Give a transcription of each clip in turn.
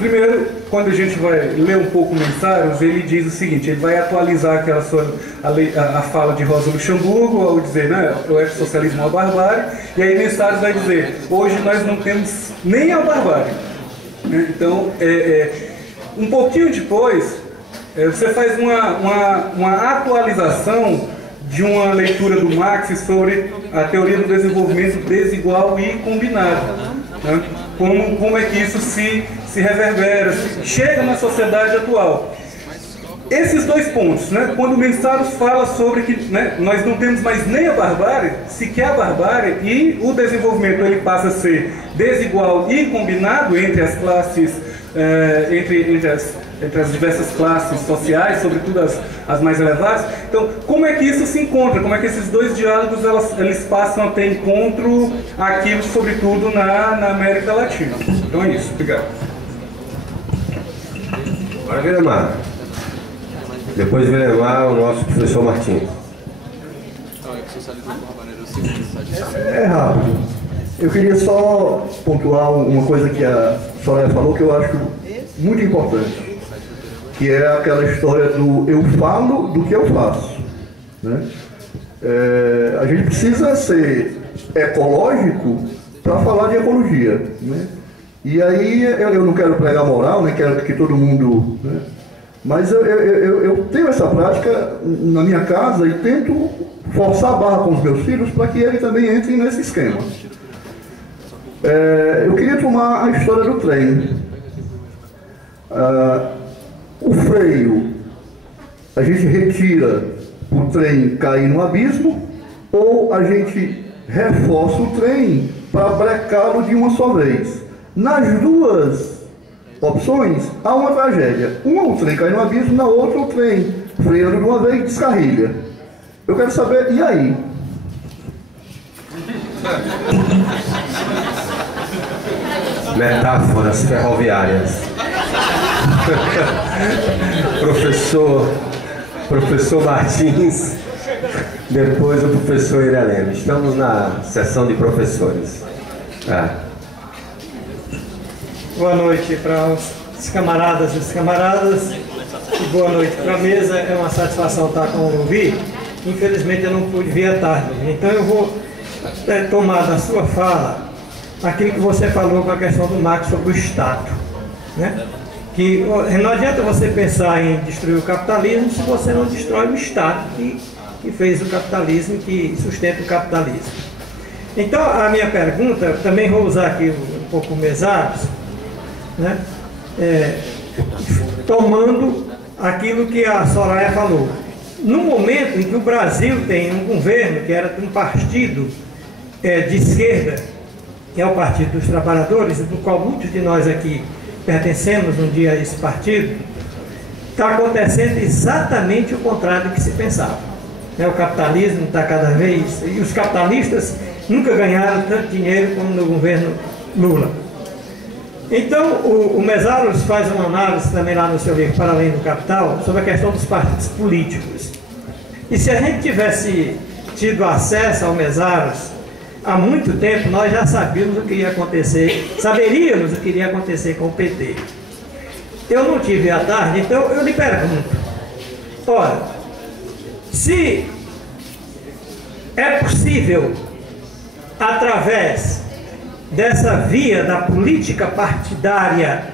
Primeiro, quando a gente vai ler um pouco Mensários, ele diz o seguinte, ele vai atualizar a fala de Rosa Luxemburgo ao dizer, né, o ecossocialismo é uma barbárie, e aí Mensários vai dizer, hoje nós não temos nem a barbárie. Então, um pouquinho depois, você faz uma atualização de uma leitura do Marx sobre a teoria do desenvolvimento desigual e combinado. Né? Como é que isso se reverbera, chega na sociedade atual. Esses dois pontos, né? Quando o Mensários fala sobre que, né, nós não temos mais nem a barbárie, sequer a barbárie, e o desenvolvimento ele passa a ser desigual e combinado entre as classes, entre as diversas classes sociais, sobretudo as mais elevadas. Então, como é que isso se encontra? Como é que esses dois diálogos eles passam a ter encontro aqui, sobretudo na América Latina? Então é isso. Obrigado. Agora Vilemar. Depois de Vilemar, o nosso professor Martins. É rápido. Eu queria só pontuar uma coisa que a Soraya falou que eu acho muito importante, que é aquela história do eu falo do que eu faço. Né? A gente precisa ser ecológico para falar de ecologia. Né? E aí eu não quero pregar moral, nem quero que todo mundo... Né? Mas eu tenho essa prática na minha casa e tento forçar a barra com os meus filhos para que eles também entrem nesse esquema. Eu queria tomar a história do trem. O freio, a gente retira o trem cair no abismo ou a gente reforça o trem para brecá-lo de uma só vez. Nas duas opções, há uma tragédia. Uma, o trem cai no abismo, na outra, o trem freando de uma vez e descarrilha. Eu quero saber, e aí? Metáforas ferroviárias. Professor Martins, depois o professor Ireleno. Estamos na sessão de professores. Boa noite para os camaradas e as camaradas e boa noite para a mesa. É uma satisfação estar com o Luvi. Infelizmente eu não pude vir à tarde, então eu vou tomar da sua fala aquilo que você falou com a questão do Marx sobre o Estado, né? Que não adianta você pensar em destruir o capitalismo se você não destrói o Estado que fez o capitalismo, que sustenta o capitalismo. Então a minha pergunta, também vou usar aqui um pouco o Mensários, né? Tomando aquilo que a Soraya falou. No momento em que o Brasil tem um governo que era de um partido de esquerda, que é o Partido dos Trabalhadores, do qual muitos de nós aqui pertencemos um dia a esse partido, está acontecendo exatamente o contrário do que se pensava. O capitalismo está cada vez... E os capitalistas nunca ganharam tanto dinheiro como no governo Lula. Então, o Mensários faz uma análise também lá no seu livro Para Além do Capital sobre a questão dos partidos políticos. E se a gente tivesse tido acesso ao Mensários há muito tempo, nós já sabíamos o que ia acontecer, saberíamos o que iria acontecer com o PT. Eu não tive à tarde, então eu lhe pergunto, ora, se é possível, através dessa via da política partidária,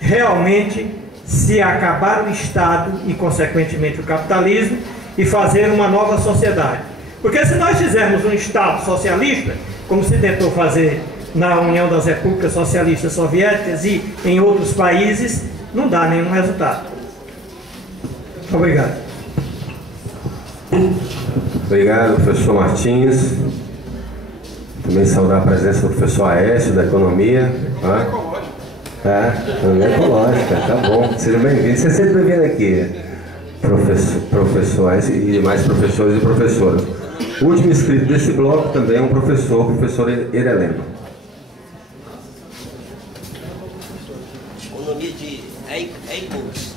realmente se acabar o Estado e, consequentemente, o capitalismo e fazer uma nova sociedade. Porque se nós fizermos um Estado socialista, como se tentou fazer na União das Repúblicas Socialistas Soviéticas e em outros países, não dá nenhum resultado. Obrigado. Obrigado, professor Martins. Também saudar a presença do professor Aécio, da Economia. Economia ecológica, tá bom. Seja bem-vindo. Você é sempre bem-vindo aqui, professor Aécio e demais professores e professoras. O último inscrito desse bloco também é um professor, o professor Ireleno. Economia de Eicos.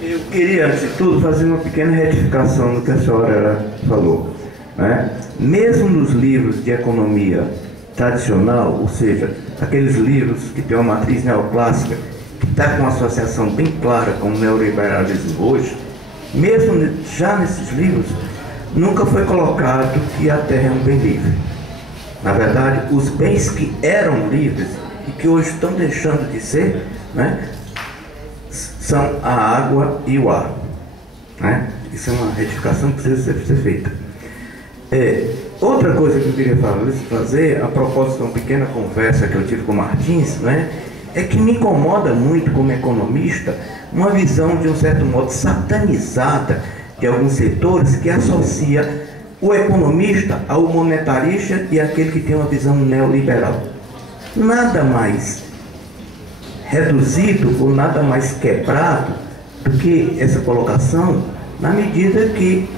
Eu queria, antes de tudo, fazer uma pequena retificação no que a senhora falou. Né? Mesmo nos livros de economia tradicional, ou seja, aqueles livros que tem uma matriz neoclássica, que está com uma associação bem clara com o neoliberalismo hoje, mesmo já nesses livros, nunca foi colocado que a Terra é um bem livre. Na verdade, os bens que eram livres e que hoje estão deixando de ser, né, são a água e o ar. Né? Isso é uma retificação que precisa ser feita. Outra coisa que eu queria fazer, a propósito de uma pequena conversa que eu tive com o Martins, né, é que me incomoda muito, como economista, uma visão de um certo modo satanizada de alguns setores que associa o economista ao monetarista e aquele que tem uma visão neoliberal. Nada mais reduzido ou nada mais quebrado do que essa colocação, na medida que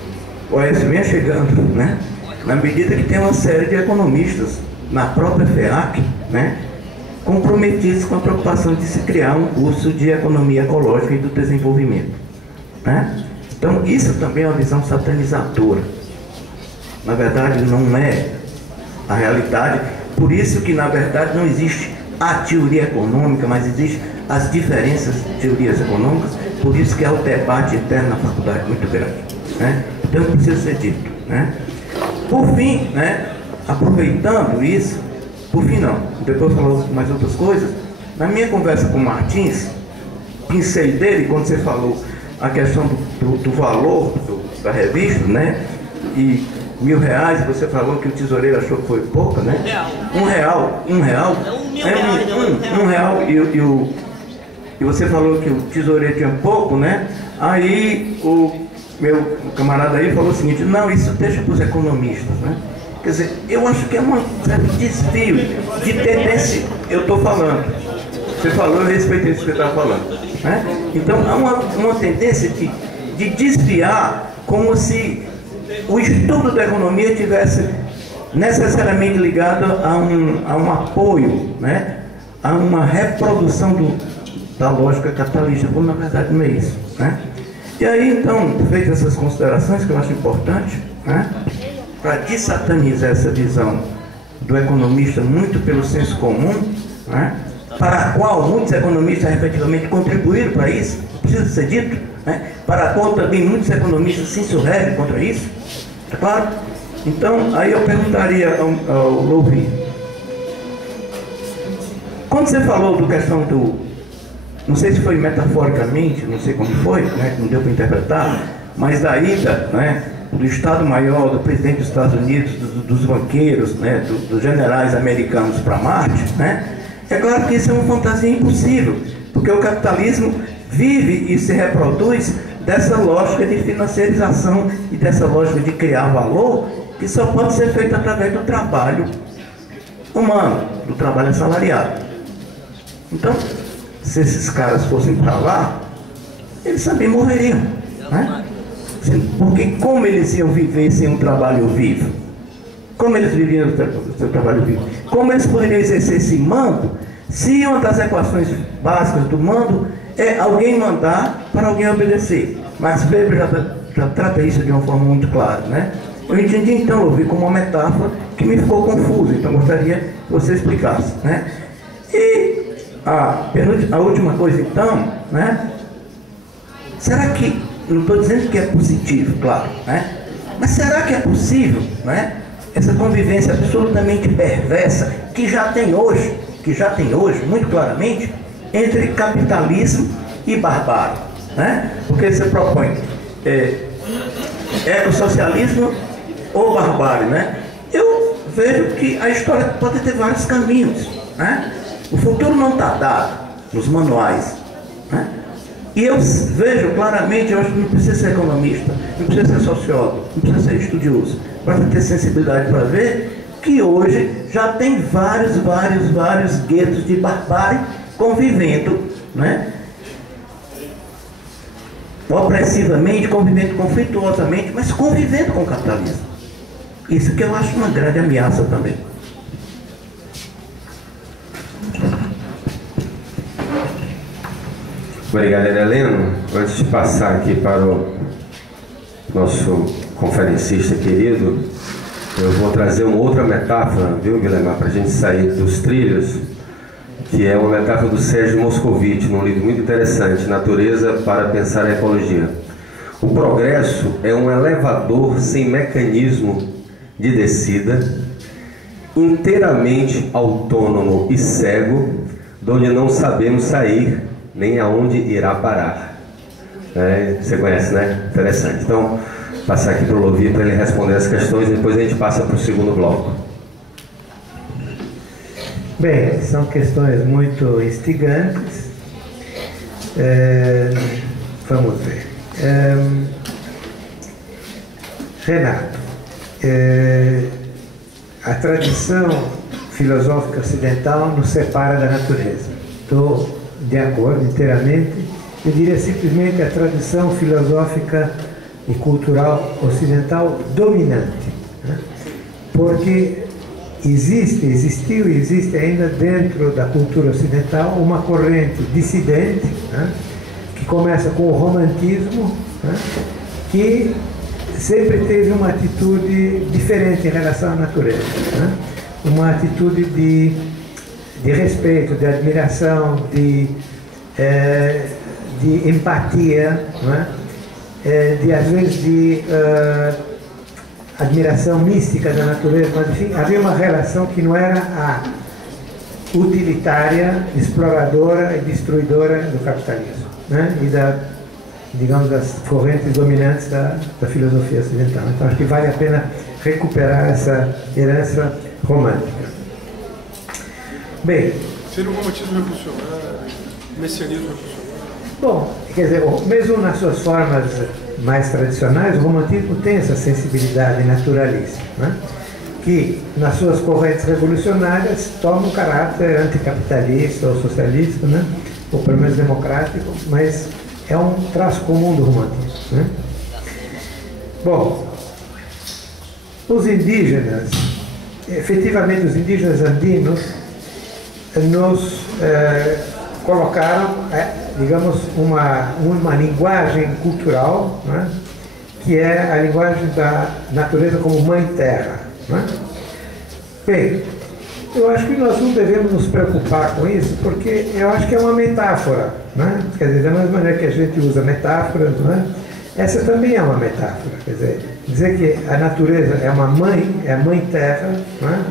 o Oécio vem chegando, né? Na medida que tem uma série de economistas na própria FEAC, né, comprometidos com a preocupação de se criar um curso de economia ecológica e do desenvolvimento. Né? Então, isso também é uma visão satanizadora. Na verdade, não é a realidade. Por isso que, na verdade, não existe a teoria econômica, mas existem as diferenças de teorias econômicas. Por isso que há o debate eterno na faculdade muito grande. Né? Então, precisa ser dito. Né? Por fim, né, aproveitando isso, por fim não, depois falou mais outras coisas, na minha conversa com o Martins, pincei dele quando você falou a questão do valor da revista, né, e R$1.000, você falou que o tesoureiro achou que foi pouco, né? R$1. E você falou que o tesoureiro tinha pouco, né? Aí o meu camarada aí falou o seguinte: não, isso deixa para os economistas, né? Quer dizer, eu acho que é um certo desvio de tendência. Eu estou falando, você falou, eu respeitei isso que você estava falando, né? Então há uma tendência de desviar, como se o estudo da economia tivesse necessariamente ligado a um apoio, né, a uma reprodução da lógica capitalista, quando na verdade não é isso. Né? E aí, então, feitas essas considerações que eu acho importante, né, para desatanizar essa visão do economista muito pelo senso comum, né, para a qual muitos economistas efetivamente contribuíram para isso, precisa ser dito, né, para a qual também muitos economistas se insurregem contra isso, é claro? Então, aí eu perguntaria ao Louvi, quando você falou da questão não sei se foi metaforicamente, não sei como foi, né, não deu para interpretar, mas da ida, né, do Estado-Maior, do presidente dos Estados Unidos, dos banqueiros, né, dos generais americanos para Marte, né, é claro que isso é uma fantasia impossível, porque o capitalismo vive e se reproduz dessa lógica de financiarização e dessa lógica de criar valor, que só pode ser feito através do trabalho humano, do trabalho assalariado. Então, se esses caras fossem para lá, eles também morreriam, né? Porque como eles iam viver sem um trabalho vivo? Como eles viviam sem um trabalho vivo? Como eles poderiam exercer esse mando se uma das equações básicas do mando é alguém mandar para alguém obedecer? Max Weber já trata isso de uma forma muito clara, né? Eu entendi então, eu vi como uma metáfora que me ficou confusa, então gostaria que você explicasse, né? E a última coisa então, né? Será que, não estou dizendo que é positivo, claro, né? Mas será que é possível, né, essa convivência absolutamente perversa que já tem hoje, muito claramente, entre capitalismo e barbárie, né? Porque você propõe ecossocialismo ou barbárie, né? Eu vejo que a história pode ter vários caminhos, né? O futuro não está dado nos manuais, né? E eu vejo claramente, eu acho que não precisa ser economista, não precisa ser sociólogo, não precisa ser estudioso, para ter sensibilidade para ver que hoje já tem vários guetos de barbárie convivendo, né? Opressivamente, convivendo conflituosamente, mas convivendo com o capitalismo. Isso que eu acho uma grande ameaça também. Obrigado, Heleno. Antes de passar aqui para o nosso conferencista querido, eu vou trazer uma outra metáfora, viu, Guilherme, para a gente sair dos trilhos, que é uma metáfora do Sérgio Moscovitch, num livro muito interessante, Natureza para Pensar a Ecologia. O progresso é um elevador sem mecanismo de descida, inteiramente autônomo e cego, de onde não sabemos sair, nem aonde irá parar. Você conhece, né? Interessante. Então, passar aqui para o Lovi para ele responder as questões e depois a gente passa para o segundo bloco. Bem, são questões muito instigantes. Vamos ver. Renato, a tradição filosófica ocidental nos separa da natureza. Estou de acordo inteiramente. Eu diria simplesmente a tradição filosófica e cultural ocidental dominante, né? Porque existiu e existe ainda dentro da cultura ocidental uma corrente dissidente, né? Que começa com o romantismo, né? Que sempre teve uma atitude diferente em relação à natureza, né? Uma atitude de respeito, de admiração, de empatia, né? Às vezes de admiração mística da natureza, mas enfim, havia uma relação que não era a utilitária, exploradora e destruidora do capitalismo, né? E digamos, das correntes dominantes da filosofia ocidental. Então acho que vale a pena recuperar essa herança romântica. Bem, seria o romantismo revolucionário, o messianismo revolucionário? Bom, quer dizer, mesmo nas suas formas mais tradicionais, o romantismo tem essa sensibilidade naturalista, né? Que nas suas correntes revolucionárias toma um caráter anticapitalista ou socialista, né? Ou pelo menos democrático, mas é um traço comum do romantismo, né? Bom, os indígenas, efetivamente os indígenas andinos, nos colocaram, digamos, uma linguagem cultural, né? Que é a linguagem da natureza como mãe terra, né? Bem, eu acho que nós não devemos nos preocupar com isso, porque eu acho que é uma metáfora, né? Quer dizer, da mesma maneira que a gente usa metáforas, né? Essa também é uma metáfora, quer dizer que a natureza é uma mãe, é a mãe terra, né?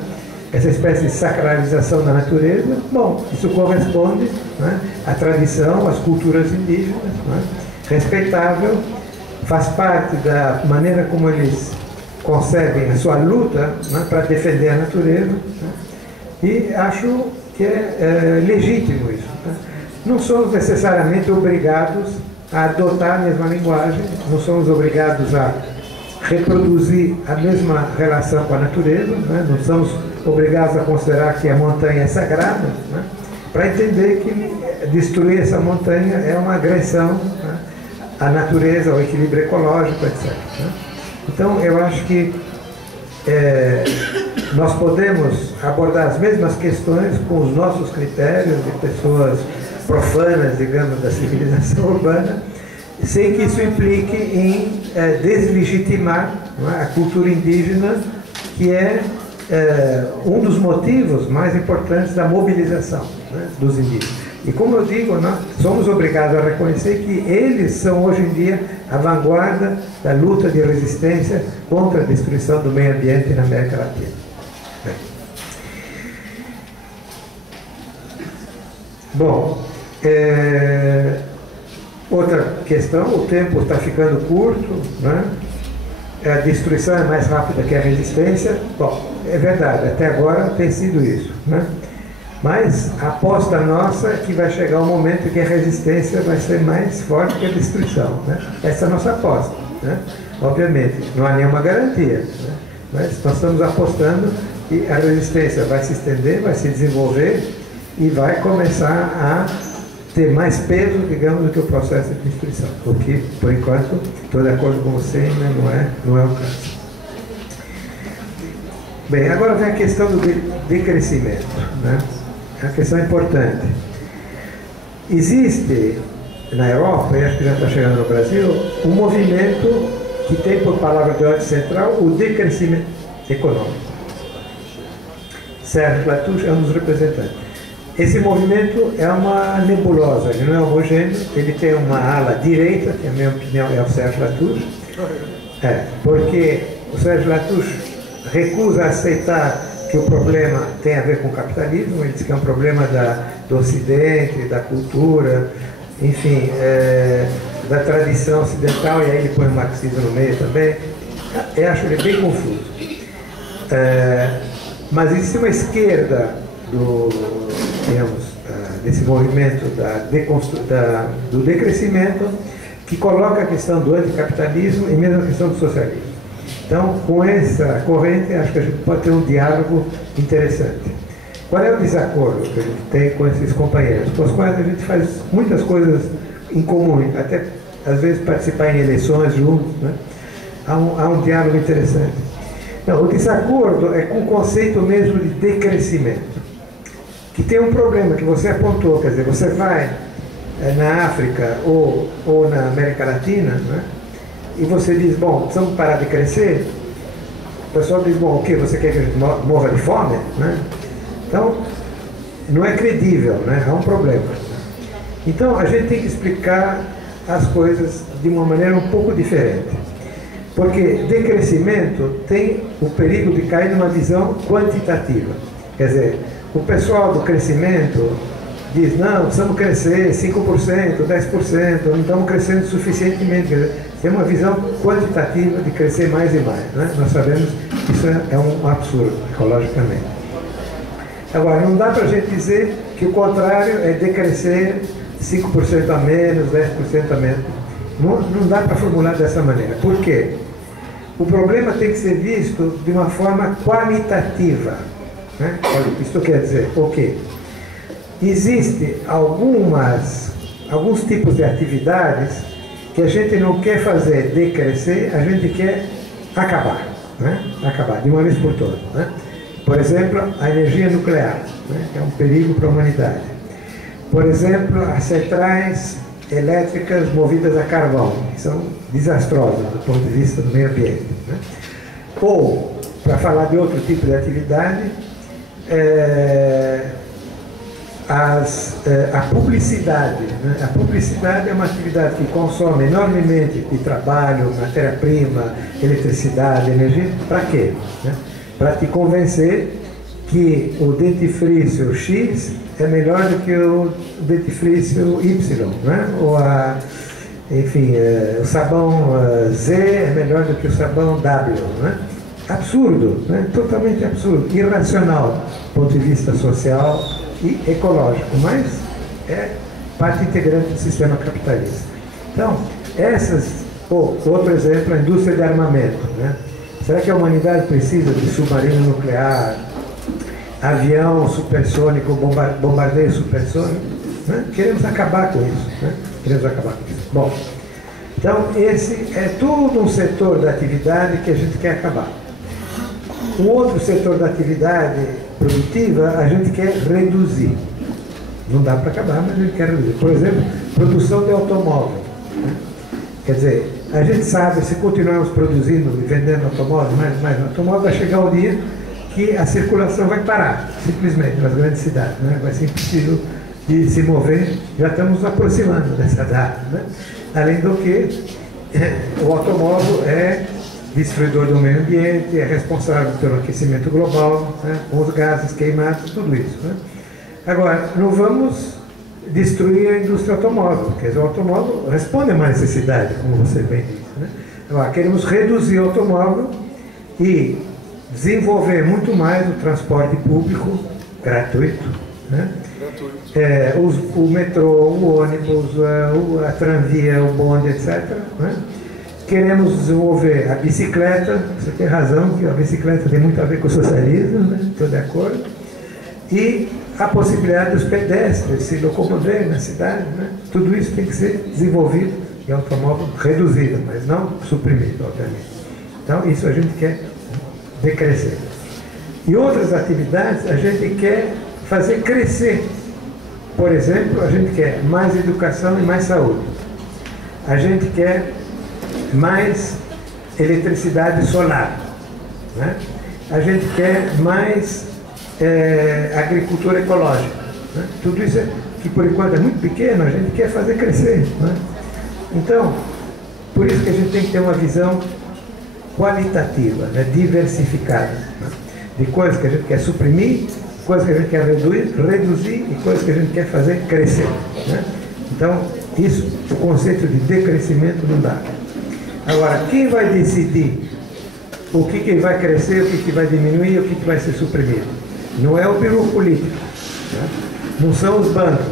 Essa espécie de sacralização da natureza, bom, isso corresponde, né, à tradição, às culturas indígenas, né? Respeitável, faz parte da maneira como eles concebem a sua luta, né, para defender a natureza, né? E acho que é legítimo isso, né? Não somos necessariamente obrigados a adotar a mesma linguagem, não somos obrigados a reproduzir a mesma relação com a natureza, né? Não somos obrigados a considerar que a montanha é sagrada, né? Para entender que destruir essa montanha é uma agressão, né, à natureza, ao equilíbrio ecológico, etc., né? Então, eu acho que nós podemos abordar as mesmas questões com os nossos critérios de pessoas profanas, digamos, da civilização urbana, sem que isso implique em deslegitimar, não é, a cultura indígena, que é um dos motivos mais importantes da mobilização, né, dos indígenas. E como eu digo, nós somos obrigados a reconhecer que eles são hoje em dia a vanguarda da luta de resistência contra a destruição do meio ambiente na América Latina. Bom, outra questão, o tempo está ficando curto, né? A destruição é mais rápida que a resistência. Bom, é verdade, até agora tem sido isso, né? Mas a aposta nossa é que vai chegar um momento que a resistência vai ser mais forte que a destruição, né? Essa é a nossa aposta, né? Obviamente, não há nenhuma garantia, né? Mas nós estamos apostando que a resistência vai se estender, vai se desenvolver e vai começar a ter mais peso, digamos, do que o processo de destruição, porque, por enquanto, estou de acordo com você, né? não é o caso. Bem, agora vem a questão do decrescimento, né? É uma questão importante. Existe, na Europa, e acho que já está chegando no Brasil, um movimento que tem por palavra de ordem central o decrescimento econômico. Sérgio Latouche é um dos representantes. Esse movimento é uma nebulosa, ele não é homogêneo, ele tem uma ala direita, que na minha opinião é o Sérgio Latouche, porque o Sérgio Latouche recusa aceitar que o problema tem a ver com o capitalismo, ele diz que é um problema do Ocidente, da cultura, enfim, da tradição ocidental, e aí ele põe o marxismo no meio também. Eu acho ele bem confuso. Mas existe uma esquerda desse movimento do decrescimento que coloca a questão do anticapitalismo e mesmo a questão do socialismo. Então, com essa corrente, acho que a gente pode ter um diálogo interessante. Qual é o desacordo que a gente tem com esses companheiros? Com os quais a gente faz muitas coisas em comum, até às vezes participar em eleições juntos, né? Há um diálogo interessante. Não, o desacordo é com o conceito mesmo de decrescimento, que tem um problema que você apontou, quer dizer, você vai na África ou na América Latina, né? E você diz, bom, precisamos parar de crescer. O pessoal diz, bom, o que? Você quer que a gente morra de fome? Né? Então, não é credível, né? Há um problema. Então, a gente tem que explicar as coisas de uma maneira um pouco diferente. Porque decrescimento tem o perigo de cair numa visão quantitativa. Quer dizer, o pessoal do crescimento diz, não, precisamos crescer 5%, 10%, não estamos crescendo suficientemente. Quer dizer, tem uma visão quantitativa de crescer mais e mais, né? Nós sabemos que isso é um absurdo, ecologicamente. Agora, não dá para a gente dizer que o contrário é decrescer 5% a menos, 10% a menos. Não dá para formular dessa maneira. Por quê? O problema tem que ser visto de uma forma qualitativa, né? Isso quer dizer, o quê? Existem alguns tipos de atividades que a gente não quer fazer decrescer, a gente quer acabar, né? Acabar, de uma vez por todas, né? Por exemplo, a energia nuclear, né? Que é um perigo para a humanidade. Por exemplo, as centrais elétricas movidas a carvão, que são desastrosas do ponto de vista do meio ambiente, né? Ou, para falar de outro tipo de atividade, a publicidade, né? A publicidade é uma atividade que consome enormemente de trabalho, matéria-prima, eletricidade, energia. Para quê? Né? Para te convencer que o dentifrício X é melhor do que o dentifrício Y, né? Ou o sabão Z é melhor do que o sabão W, né? Absurdo, né? Totalmente absurdo, irracional do ponto de vista social e ecológico, mas é parte integrante do sistema capitalista. Então, outro exemplo, a indústria de armamento, né? Será que a humanidade precisa de submarino nuclear, avião supersônico, bombardeio supersônico? Né? Queremos acabar com isso, né? Queremos acabar com isso. Bom, então esse é todo um setor da atividade que a gente quer acabar. Um outro setor da atividade produtiva a gente quer reduzir. Não dá para acabar, mas a gente quer reduzir. Por exemplo, produção de automóvel, né? Quer dizer, a gente sabe, se continuarmos produzindo e vendendo automóvel, mais automóvel, vai chegar o dia que a circulação vai parar, simplesmente, nas grandes cidades, né? Vai ser impossível de se mover, já estamos nos aproximando dessa data, né? Além do que, o automóvel é destruidor do meio ambiente, é responsável pelo aquecimento global, né? Com os gases queimados, tudo isso, né? Agora, não vamos destruir a indústria automóvel, quer dizer, o automóvel responde a uma necessidade, como você bem disse, né? Agora, queremos reduzir o automóvel e desenvolver muito mais o transporte público gratuito, né? O metrô, o ônibus, a tranvia, o bonde, etc., né? Queremos desenvolver a bicicleta, você tem razão, que a bicicleta tem muito a ver com o socialismo, né? Estou de acordo. E a possibilidade dos pedestres se locomover na cidade, né? Tudo isso tem que ser desenvolvido em automóvel reduzido, mas não suprimido, obviamente. Então, isso a gente quer decrescer. E outras atividades a gente quer fazer crescer. Por exemplo, a gente quer mais educação e mais saúde. A gente quer mais eletricidade solar, né? A gente quer mais agricultura ecológica. né? Tudo isso que por enquanto é muito pequeno, a gente quer fazer crescer, né? Então, por isso que a gente tem que ter uma visão qualitativa, né? Diversificada, né? De coisas que a gente quer suprimir, coisas que a gente quer reduzir e coisas que a gente quer fazer crescer, né? Então, isso, o conceito de decrescimento não dá. Agora, quem vai decidir o que vai crescer, o que vai diminuir, o que vai ser suprimido? Não é o biru político, né? Não são os bancos,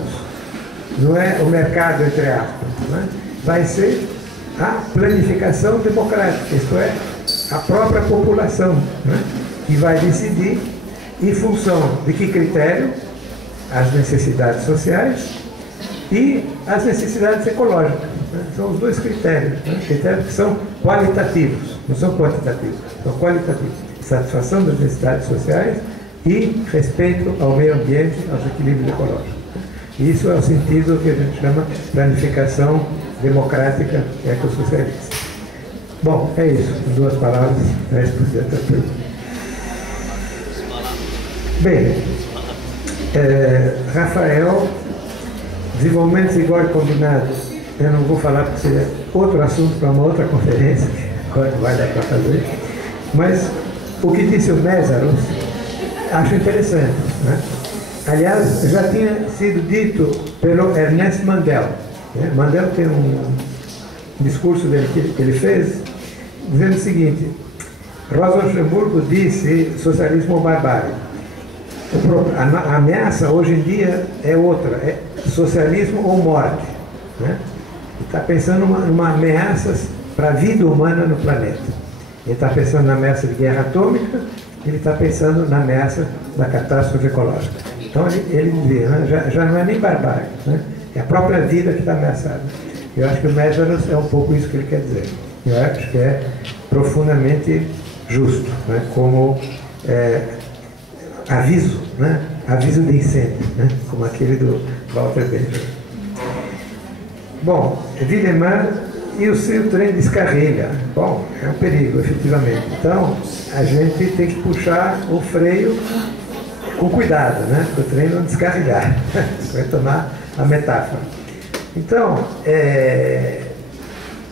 não é o mercado, entre aspas, né? Vai ser a planificação democrática, isto é, a própria população, né? Que vai decidir em função de que critério? As necessidades sociais e as necessidades ecológicas, né? São os dois critérios, né? Critérios que são qualitativos, não são quantitativos, são qualitativos. Satisfação das necessidades sociais e respeito ao meio ambiente, aos equilíbrios ecológicos. Isso é o sentido que a gente chama de planificação democrática ecossocialista. Bom, é isso. Em duas palavras, Bem, Rafael, desenvolvimento igual e combinado, eu não vou falar porque seria outro assunto para uma outra conferência, que agora não vai dar para fazer, mas o que disse o Mésaros, acho interessante, né? Aliás, já tinha sido dito pelo Ernest Mandel. Né? Mandel tem um discurso dele que ele fez, dizendo o seguinte: Rosa Luxemburgo disse socialismo ou barbárie. A ameaça hoje em dia é outra, é socialismo ou morte. Né? Ele está pensando numa ameaça para a vida humana no planeta. Ele está pensando na ameaça de guerra atômica, ele está pensando na ameaça da catástrofe ecológica. Então ele dizia, né, já não é nem barbárie, né? É a própria vida que está ameaçada. Eu acho que o Mésaros é um pouco isso que ele quer dizer. Eu acho que é profundamente justo, né? Como aviso, né? Aviso de incêndio, né? Como aquele do Walter Benjamin. Bom, Villemar e o seu trem descarrega. Bom, é um perigo, efetivamente. Então, a gente tem que puxar o freio com cuidado, né? Para o trem não descarregar. Vai tomar a metáfora. Então,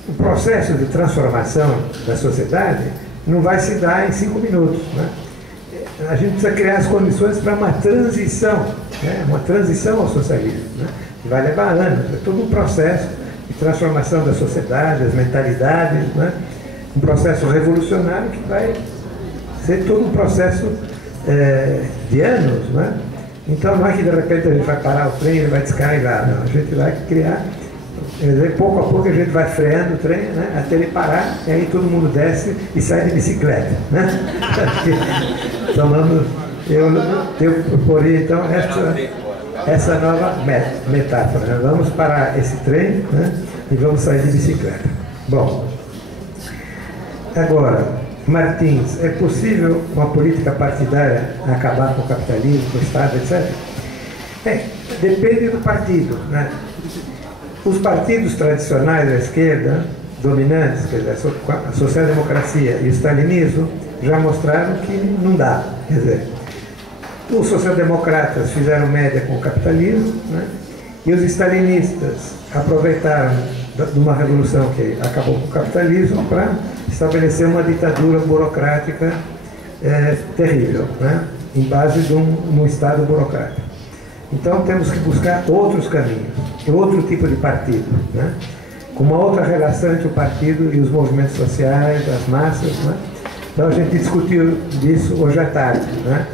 o processo de transformação da sociedade não vai se dar em 5 minutos, né? A gente precisa criar as condições para uma transição, né? Uma transição ao socialismo, né? Que vai levar anos. É todo um processo de transformação da sociedade, das mentalidades, né? Um processo revolucionário que vai ser todo um processo de anos, né? Então não é que de repente a gente vai parar o trem e vai descarregar, não. A gente vai criar, pouco a pouco a gente vai freando o trem, né? Até ele parar, e aí todo mundo desce e sai de bicicleta, né? Então eu proporei então essa nova metáfora, né? Vamos parar esse trem, né? E vamos sair de bicicleta. Bom, agora, Martins, é possível uma política partidária acabar com o capitalismo, com o Estado, etc? Depende do partido, né? Os partidos tradicionais da esquerda, dominantes, quer dizer, a social-democracia e o stalinismo, já mostraram que não dá. Quer dizer, os social-democratas fizeram média com o capitalismo, né? E os stalinistas aproveitaram de uma revolução que acabou com o capitalismo para estabelecer uma ditadura burocrática terrível, né? Em base de um Estado burocrático. Então temos que buscar outros caminhos, outro tipo de partido, né? Com uma outra relação entre o partido e os movimentos sociais, as massas, né? Então a gente discutiu disso hoje à tarde, né?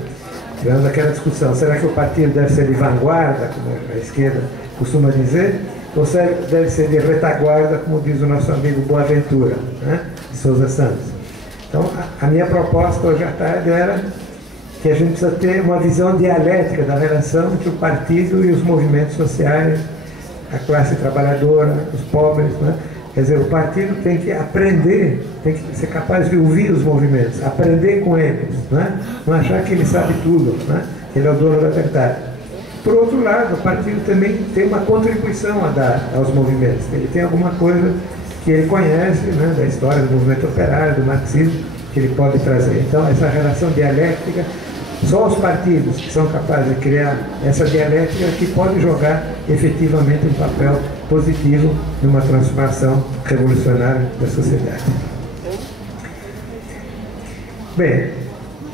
Tivemos aquela discussão, será que o partido deve ser de vanguarda, como a esquerda costuma dizer, ou deve ser de retaguarda, como diz o nosso amigo Boaventura, né? De Souza Santos. Então a minha proposta hoje à tarde era que a gente precisa ter uma visão dialética da relação entre o partido e os movimentos sociais, a classe trabalhadora, os pobres, né? Quer dizer, o partido tem que aprender, tem que ser capaz de ouvir os movimentos, aprender com eles, né? Não achar que ele sabe tudo, né? Que ele é o dono da verdade. Por outro lado, o partido também tem uma contribuição a dar aos movimentos. Ele tem alguma coisa que ele conhece, né? Da história do movimento operário, do marxismo, que ele pode trazer. Então, essa relação dialética Só os partidos que são capazes de criar essa dialética que podem jogar efetivamente um papel positivo numa transformação revolucionária da sociedade. Bem,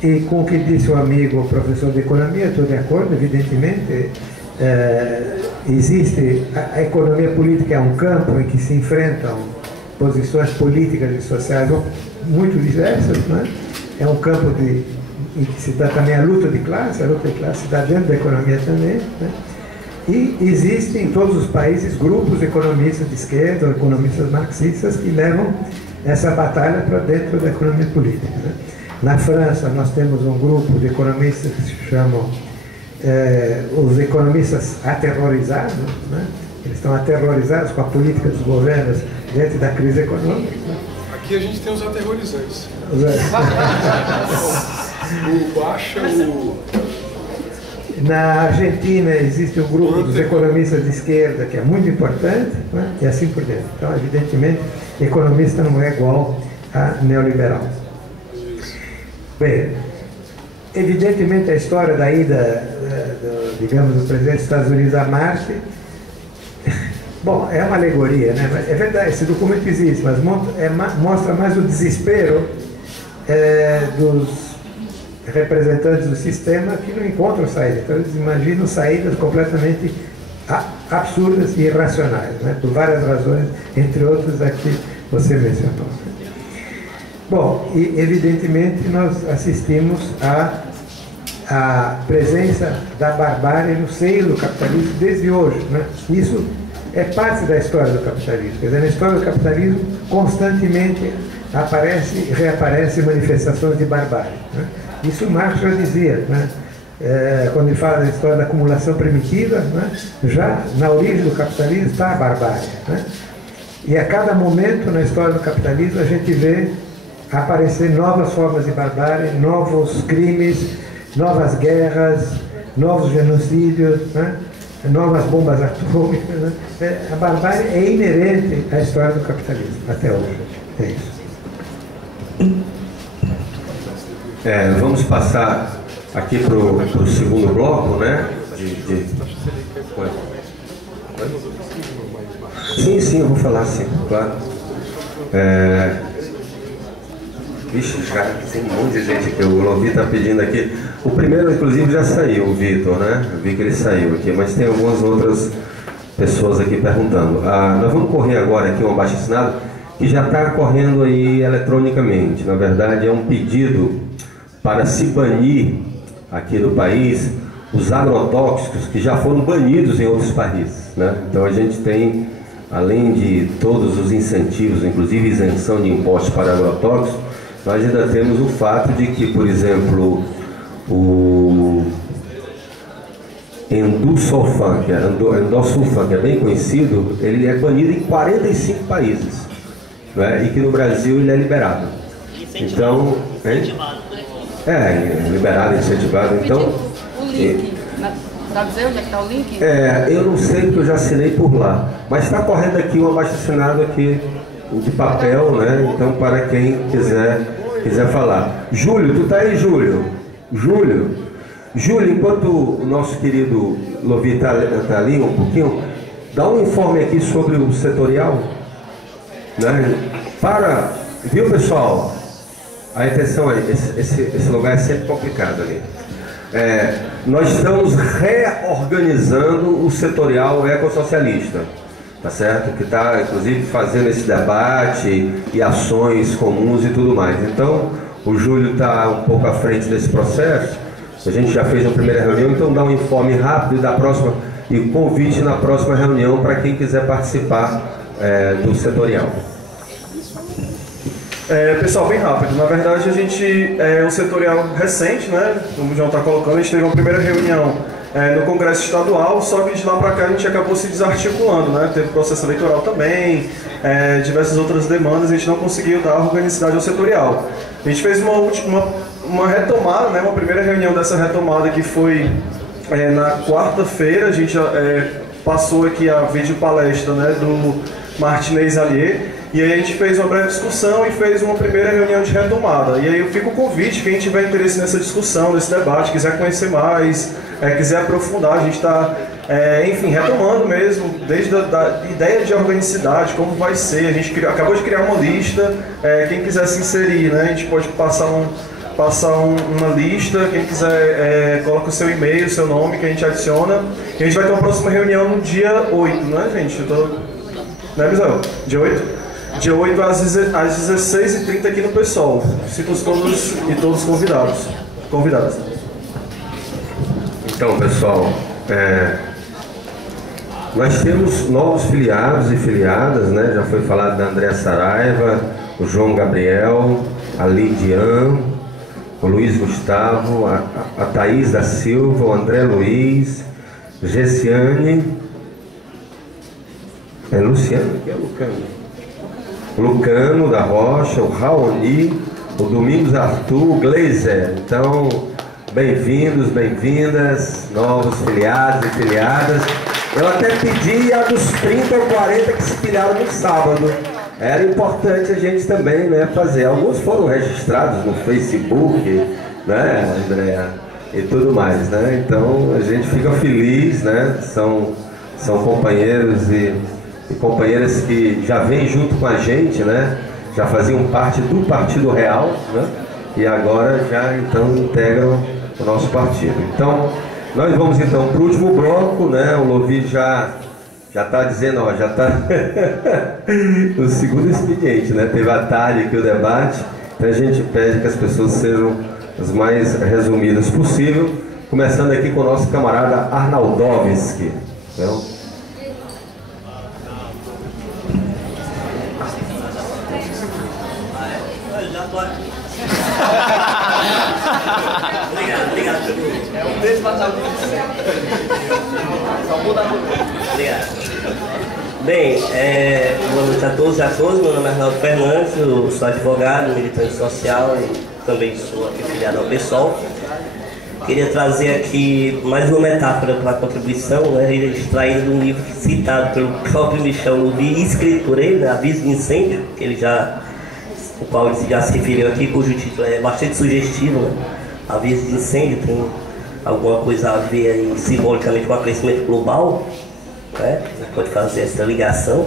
e com o que disse o amigo o professor de economia, estou de acordo, evidentemente. Existe a economia política é um campo em que se enfrentam posições políticas e sociais muito diversas, não é? É um campo em que se dá também a luta de classe se dá dentro da economia também, né? E existem em todos os países grupos de economistas de esquerda ou economistas marxistas que levam essa batalha para dentro da economia política, né? Na França nós temos um grupo de economistas que se chamam os economistas aterrorizados, né? Eles estão aterrorizados com a política dos governos dentro da crise econômica, né? Aqui a gente tem os aterrorizantes. O Baixa, Na Argentina existe um grupo dos economistas de esquerda que é muito importante, né? E assim por diante. Então, evidentemente, economista não é igual a neoliberal. Bem, evidentemente a história da ida, digamos, do presidente dos Estados Unidos a Marte, bom, é uma alegoria, né? Mas é verdade, esse documento existe, mas mostra mais o desespero dos representantes do sistema que não encontram saída. Então eles imaginam saídas completamente absurdas e irracionais, né? Por várias razões, entre outras a que você mencionou. Bom, e evidentemente nós assistimos à presença da barbárie no seio do capitalismo desde hoje, né? Isso é parte da história do capitalismo. Quer dizer, na história do capitalismo constantemente reaparecem manifestações de barbárie, né? Isso Marx já dizia, né? Quando ele fala da história da acumulação primitiva, né? Já na origem do capitalismo está a barbárie, né? E a cada momento na história do capitalismo a gente vê aparecer novas formas de barbárie, novos crimes, novas guerras, novos genocídios, né? Novas bombas atômicas, né? A barbárie é inerente à história do capitalismo, até hoje. É isso. Vamos passar aqui para o segundo bloco, né? Sim, eu vou falar sim, claro. Vixe, cara, tem um monte de gente aqui. O Lovi está pedindo aqui. O primeiro, inclusive, já saiu, o Vitor, né? Eu vi que ele saiu aqui, mas tem algumas outras pessoas aqui perguntando. Nós vamos correr agora aqui um abaixo-assinado que já está correndo aí eletronicamente. Na verdade, é um pedido para se banir aqui no país os agrotóxicos que já foram banidos em outros países, né? Então a gente tem, além de todos os incentivos, inclusive isenção de impostos para agrotóxicos, nós ainda temos o fato de que, por exemplo, o endosulfan, que é bem conhecido, ele é banido em 45 países, né? E que no Brasil ele é liberado. Então, liberado, incentivado. Então, o link, para dizer onde é que está o link? Eu não sei porque eu já assinei por lá, mas está correndo aqui um abaixo-assinado aqui de papel, né? Então, para quem quiser falar. Júlio, tu tá aí, Júlio? Júlio, enquanto o nosso querido Lovi está ali um pouquinho, dá um informe aqui sobre o setorial, né? Viu, pessoal? A atenção aí, esse lugar é sempre complicado ali. Nós estamos reorganizando o setorial ecossocialista, tá certo? Que está, inclusive, fazendo esse debate e ações comuns e tudo mais. Então, o Júlio está um pouco à frente desse processo. A gente já fez a primeira reunião, então dá um informe rápido e convite na próxima reunião para quem quiser participar do setorial. Pessoal, bem rápido. Na verdade, a gente é um setorial recente, né? Como o João está colocando, a gente teve uma primeira reunião no Congresso Estadual, só que de lá para cá a gente acabou se desarticulando, né? Teve processo eleitoral também, diversas outras demandas, a gente não conseguiu dar organicidade ao setorial. A gente fez uma retomada, né? Uma primeira reunião dessa retomada que foi na quarta-feira. A gente passou aqui a videopalestra, né? Do Martinez Allier. E aí a gente fez uma breve discussão e fez uma primeira reunião de retomada. E aí eu fico o convite, quem tiver interesse nessa discussão, nesse debate, quiser conhecer mais, quiser aprofundar, a gente está, enfim, retomando mesmo, desde a ideia de organicidade, como vai ser. A gente acabou de criar uma lista, quem quiser se inserir, né, a gente pode passar uma lista, quem quiser coloca o seu e-mail, o seu nome, que a gente adiciona. E a gente vai ter uma próxima reunião no dia 8, né, gente? Né, Misael? Dia 8? Dia 8 às 16h30 aqui no PSOL. Ficamos todos e todos convidados. Então, pessoal, nós temos novos filiados e filiadas, né? Já foi falado da Andréa Saraiva, o João Gabriel, a Lidiane, o Luiz Gustavo, a Thaís da Silva, o André Luiz, Gessiane, Luciano, que é Lucano da Rocha, o Raoni, o Domingos Arthur, o Gleiser. Então, bem-vindos, bem-vindas, novos filiados e filiadas. Eu até pedi a dos 30 ou 40 que se filiaram no sábado. Era importante a gente também, né, fazer. Alguns foram registrados no Facebook, né, Andréa, e tudo mais, né? Então, a gente fica feliz, né? São companheiros e companheiras que já vêm junto com a gente, né? Já faziam parte do Partido Real, né? E agora já então integram o nosso partido. Então, nós vamos então para o último bloco, né? O Lovi já está dizendo, ó, já está no segundo expediente, né? Teve à tarde aqui o debate, então a gente pede que as pessoas sejam as mais resumidas possível, começando aqui com o nosso camarada Arnaldovski. Então, Obrigado. É um beijo para a Só muda Obrigado. Bem, boa noite a todos e a todas. Meu nome é Arnaldo Fernandes, eu sou advogado, militante social e também sou aqui filiado ao PSOL. Queria trazer aqui mais uma metáfora para a contribuição, né, extraída de um livro citado pelo próprio Michel Louvi, escrito por ele, né, Aviso de Incêndio, o qual ele já se referiu aqui, cujo título é bastante sugestivo, né? Aviso de Incêndio tem alguma coisa a ver aí, simbolicamente com o aquecimento global, né? Você pode fazer essa ligação.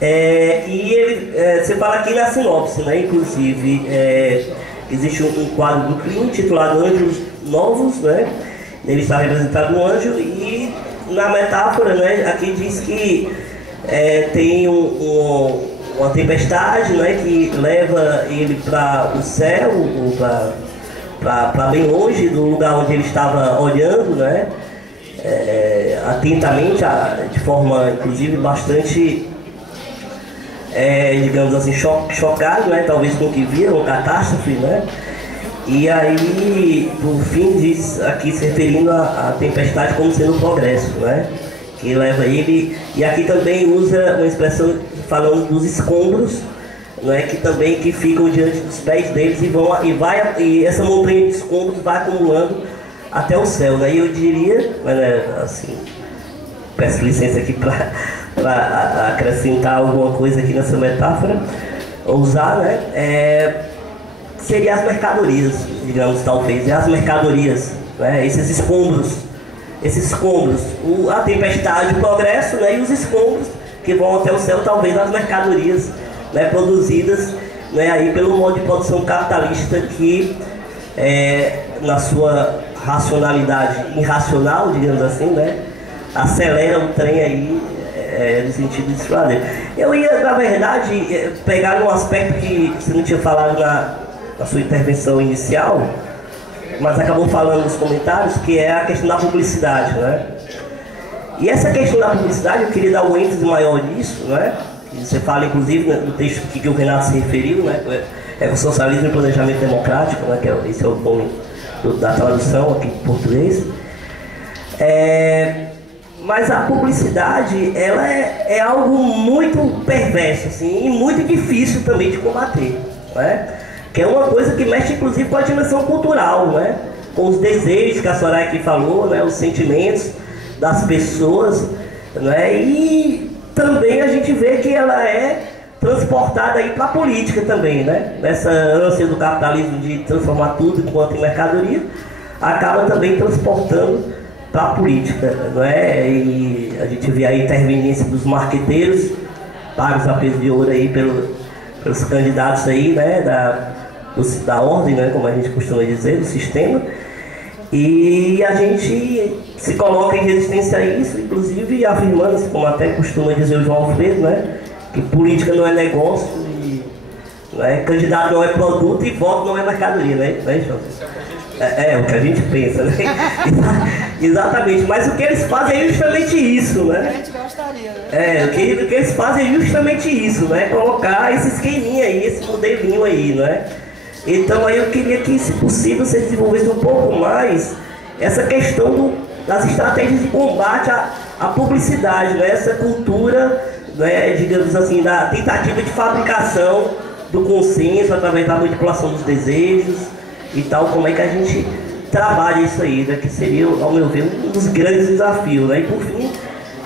E ele, você fala aqui na sinopse, né? Inclusive, existe um quadro do crime intitulado Anjos Novos, né? Ele está representado um anjo e na metáfora, né? Aqui diz que tem uma tempestade, né, que leva ele para o céu, ou para bem longe do lugar onde ele estava olhando, né, atentamente, de forma inclusive bastante, digamos assim, chocado, né, talvez com o que via, uma catástrofe, né. E aí, por fim, diz aqui se referindo à tempestade como sendo o progresso, né, que leva ele, e aqui também usa uma expressão falando dos escombros, né, que ficam diante dos pés deles e essa montanha de escombros vai acumulando até o céu, né? E eu diria, assim, peço licença aqui para acrescentar alguma coisa aqui nessa metáfora, usar, né, seria as mercadorias, digamos, talvez, as mercadorias, né, esses escombros, a tempestade, o progresso, né, e os escombros que vão até o céu, talvez as mercadorias, né, produzidas, né, aí pelo modo de produção capitalista que, na sua racionalidade irracional, digamos assim, né, acelera o trem aí no sentido de fazer. Eu ia, na verdade, pegar um aspecto que você não tinha falado na sua intervenção inicial, mas acabou falando nos comentários, que é a questão da publicidade, né? E essa questão da publicidade, eu queria dar um ênfase maior nisso, né? Você fala, inclusive, no texto que o Renato se referiu, né? O socialismo e planejamento democrático, né? Esse é o nome da tradução aqui em português. Mas a publicidade, ela é algo muito perverso, assim, e muito difícil também de combater, né? Que é uma coisa que mexe, inclusive, com a dimensão cultural, né? Com os desejos que a Soraya aqui falou, né? Os sentimentos das pessoas, né? E também a gente vê que ela é transportada aí para a política também, né? Nessa ânsia do capitalismo de transformar tudo enquanto em mercadoria, acaba também transportando para a política, não é? E a gente vê a interveniência dos marqueteiros, pagos a peso de ouro aí pelos candidatos aí, né? Da ordem, né? Como a gente costuma dizer, do sistema. E a gente se coloca em resistência a isso, inclusive afirmando, como até costuma dizer o João Alfredo, né? Que política não é negócio, e, né? Candidato não é produto e voto não é mercadoria, né, João? É o que a gente pensa, né? Exatamente, mas o que eles fazem é justamente isso, né? A gente gostaria, né? O que eles fazem é justamente isso, né? Colocar esse esqueminha aí, esse modelinho aí, né? Então aí eu queria que, se possível, você desenvolvesse um pouco mais essa questão das estratégias de combate à publicidade, né? Essa cultura, né, digamos assim, da tentativa de fabricação do consenso através da manipulação dos desejos e tal, como é que a gente trabalha isso aí, né? Que seria, ao meu ver, um dos grandes desafios, né? E por fim,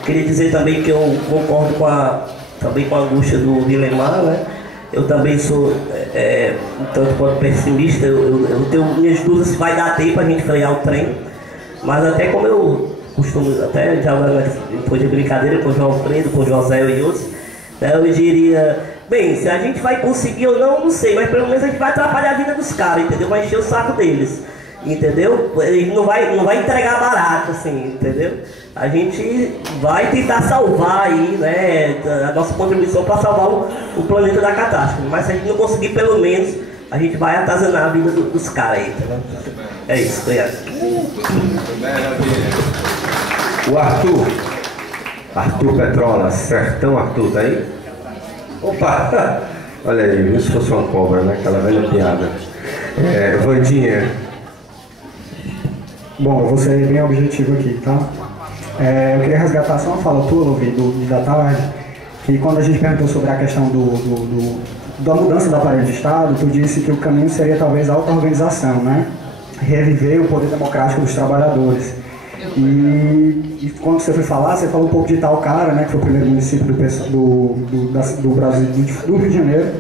queria dizer também que eu concordo também com a angústia do Vilemar, né? Eu também sou, um tanto quanto pessimista, eu tenho minhas dúvidas se vai dar tempo a gente frear o trem, mas até como eu costumo, até já depois de brincadeira com o João Alfredo, com o José e outros, né, eu diria, bem, se a gente vai conseguir ou não sei, mas pelo menos a gente vai atrapalhar a vida dos caras, entendeu? Vai encher o saco deles, entendeu? Ele não vai entregar barato, assim, entendeu? A gente vai tentar salvar aí, né, a nossa contribuição para salvar o planeta da catástrofe, mas se a gente não conseguir, pelo menos, a gente vai atazanar a vida dos caras aí, entendeu? É isso, obrigado. O Arthur Petrola, Sertão Arthur, tá aí? Opa! Olha aí, viu se fosse uma cobra, né? Aquela velha piada. Vandinha. Bom, eu vou ser bem objetivo aqui, tá? Eu queria resgatar só uma fala tua, Luvi, da tarde, que quando a gente perguntou sobre a questão da mudança do aparelho de Estado, tu disse que o caminho seria talvez a auto-organização, né? Reviver o poder democrático dos trabalhadores. E quando você foi falar, você falou um pouco de Itaocara, né, que foi o primeiro município do Brasil, do Rio de Janeiro,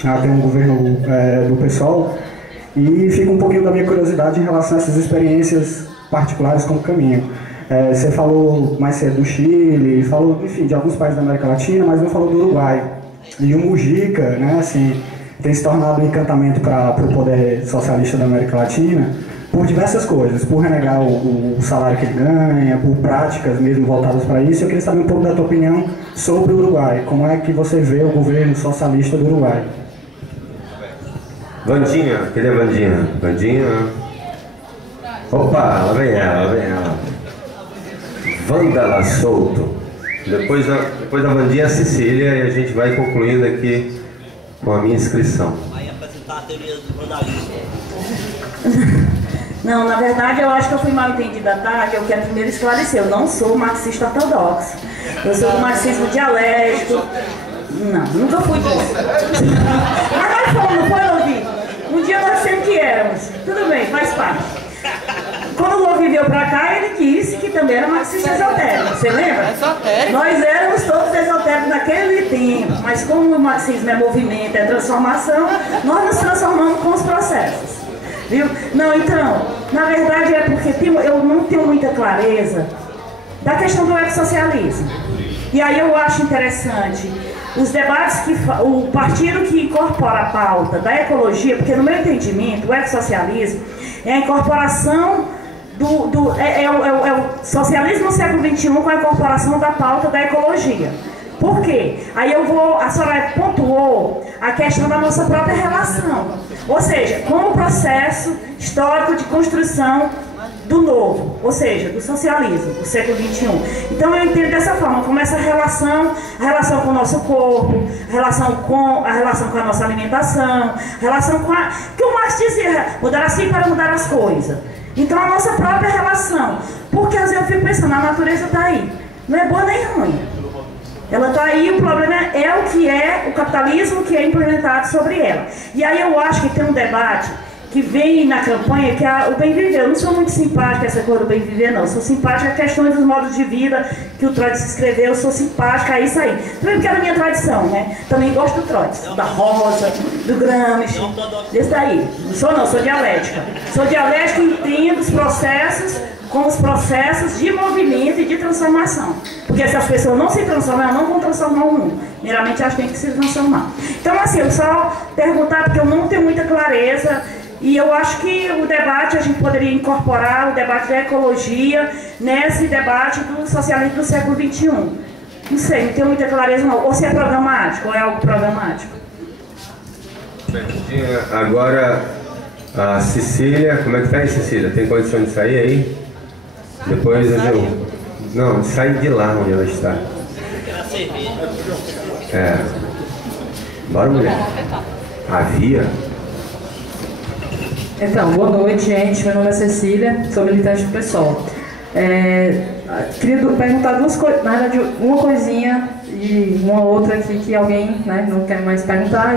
tem um governo do PSOL, e fica um pouquinho da minha curiosidade em relação a essas experiências particulares como caminho. Você falou mais cedo do Chile, falou, enfim, de alguns países da América Latina, mas não falou do Uruguai. E o Mujica, né, assim, tem se tornado um encantamento para o poder socialista da América Latina por diversas coisas, por renegar o salário que ele ganha, por práticas mesmo voltadas para isso. Eu queria saber um pouco da tua opinião sobre o Uruguai. Como é que você vê o governo socialista do Uruguai? Vandinha, cadê a Vandinha? Vandinha. Opa, lá vem ela. Vândala Souto. Depois da Vandinha, a Cecília, e a gente vai concluindo aqui com a minha inscrição. Vai apresentar a teoria do vandalismo. Não, na verdade eu acho que eu fui mal entendida à tarde. Eu quero primeiro esclarecer, eu não sou marxista ortodoxo. Eu sou do marxismo dialético. Não, nunca fui disso. Mas nós fomos, não foi, Lovi? Um dia nós sempre que éramos. Tudo bem, faz parte. Quando o Lovi veio pra cá, ele disse que também era marxista esotérico. Você lembra? Esotérico? Nós éramos todos esotéricos naquele tempo. Mas como o marxismo é movimento, é transformação, nós nos transformamos com os processos. Viu? Não, então, na verdade é porque eu não tenho muita clareza da questão do ecossocialismo. E aí eu acho interessante os debates que o partido que incorpora a pauta da ecologia, porque no meu entendimento o ecossocialismo é a incorporação é o socialismo no século XXI com a incorporação da pauta da ecologia. Por quê? Aí a Soraya pontuou a questão da nossa própria relação. Ou seja, como processo histórico de construção do novo, ou seja, do socialismo, do século XXI. Então eu entendo dessa forma, como essa relação, a relação com o nosso corpo, a relação com a nossa alimentação, a relação com que o Marx dizia, mudar assim para mudar as coisas. Então a nossa própria relação, porque às vezes eu fico pensando, a natureza está aí, não é boa nem ruim. Ela está aí, o problema é o que é o capitalismo que é implementado sobre ela. E aí eu acho que tem um debate que vem na campanha, que é o bem viver. Eu não sou muito simpática a essa coisa do bem viver, não. Eu sou simpática a questões dos modos de vida que o Trotsky escreveu, eu sou simpática a isso aí. Também porque é da minha tradição, né? Também gosto do Trotsky, da Rosa, do Gramsci, desse daí. Não sou não, sou dialética. Sou dialética e entendo os processos como os processos de movimento e de transformação. Porque se as pessoas não se transformam, elas não vão transformar o mundo. Primeiramente, elas têm que se transformar. Então, assim, eu só perguntar, porque eu não tenho muita clareza. E eu acho que o debate, a gente poderia incorporar o debate da ecologia nesse debate do socialismo do século XXI. Não sei, não tenho muita clareza não. Ou se é programático, ou é algo programático. Agora, a Cecília, como é que tá aí, Cecília? Tem condição de sair aí? Depois eu... Não, sai de lá onde ela está. É. Bora, mulher. Havia... Então, boa noite, gente. Meu nome é Cecília, sou militante do PSOL. Queria perguntar duas coisas, na verdade, uma coisinha e uma outra aqui que alguém, né, não quer mais perguntar.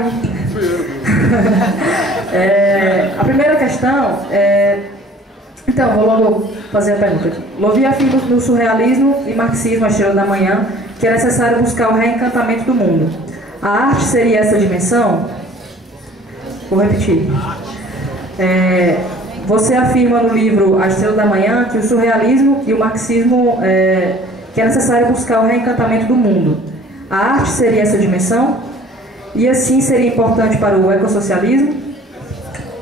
A primeira questão então, vou logo fazer a pergunta aqui. Louvi afirma no surrealismo e marxismo, a estrela da manhã, que é necessário buscar o reencantamento do mundo. A arte seria essa dimensão? Vou repetir. Você afirma no livro A Estrela da Manhã que o surrealismo e o marxismo que é necessário buscar o reencantamento do mundo. A arte seria essa dimensão? E assim seria importante para o ecossocialismo?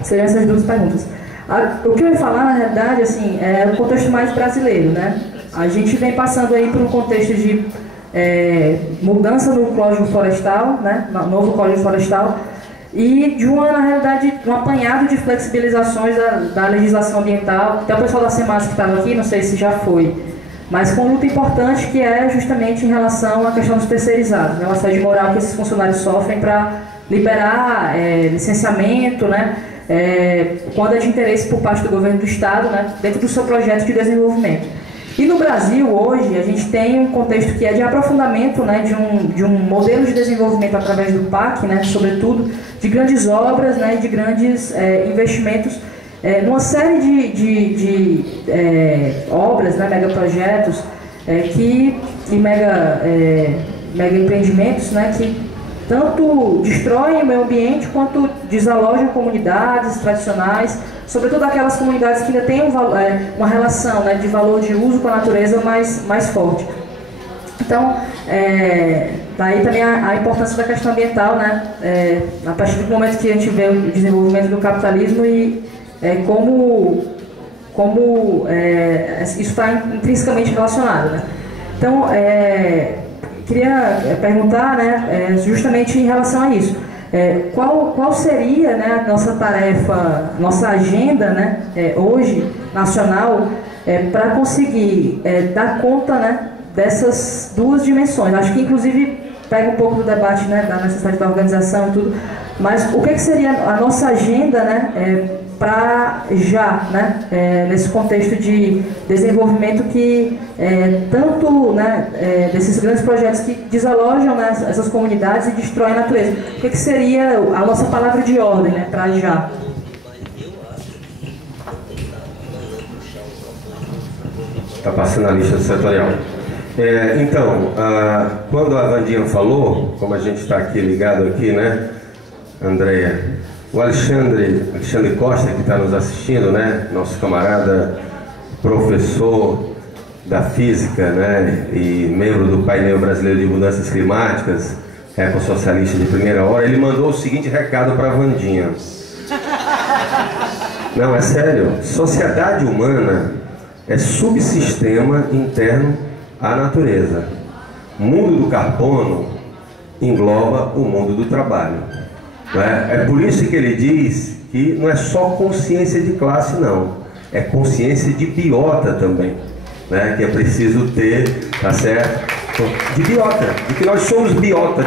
Seriam essas duas perguntas. O que eu ia falar, na realidade, assim, é o contexto mais brasileiro, né? A gente vem passando aí por um contexto de mudança no Código Florestal, né? Novo Código Florestal, e de na realidade, um apanhado de flexibilizações da legislação ambiental. Até o pessoal da SEMAS que estava aqui, não sei se já foi, mas com uma luta importante que é justamente em relação à questão dos terceirizados, né? O assédio moral que esses funcionários sofrem para liberar licenciamento, né? Quando é de interesse por parte do governo do Estado, né? Dentro do seu projeto de desenvolvimento. E no Brasil, hoje, a gente tem um contexto que é de aprofundamento, né, de um modelo de desenvolvimento através do PAC, né, sobretudo, de grandes obras, né, de grandes investimentos, numa série de obras, né, megaprojetos e mega empreendimentos, né, que tanto destroem o meio ambiente quanto desalojam comunidades tradicionais, sobretudo aquelas comunidades que ainda têm uma relação, né, de valor de uso com a natureza mais forte. Então, daí também a importância da questão ambiental, né, a partir do momento que a gente vê o desenvolvimento do capitalismo e como isso está intrinsecamente relacionado, né. Então, queria perguntar, né, justamente em relação a isso. Qual seria, né, a nossa tarefa, nossa agenda, né, hoje, nacional, para conseguir dar conta, né, dessas duas dimensões? Acho que, inclusive, pega um pouco do debate, né, da necessidade da organização e tudo, mas o que seria a nossa agenda, né, para já, né, nesse contexto de desenvolvimento que tanto, né, desses grandes projetos que desalojam, né, essas comunidades e destroem a natureza. O que seria a nossa palavra de ordem, né, para já? Está passando a lista setorial. Então, quando a Vandinha falou, como a gente está aqui ligado aqui, né, Andréia, o Alexandre Costa, que está nos assistindo, né, nosso camarada, professor da física, né, e membro do painel brasileiro de mudanças climáticas, ecossocialista de primeira hora, ele mandou o seguinte recado para a Vandinha. Não, é sério. Sociedade humana é subsistema interno à natureza. O mundo do carbono engloba o mundo do trabalho. É por isso que ele diz que não é só consciência de classe, não. É consciência de biota também, né? Que é preciso ter, tá certo? De biota, de que nós somos biota,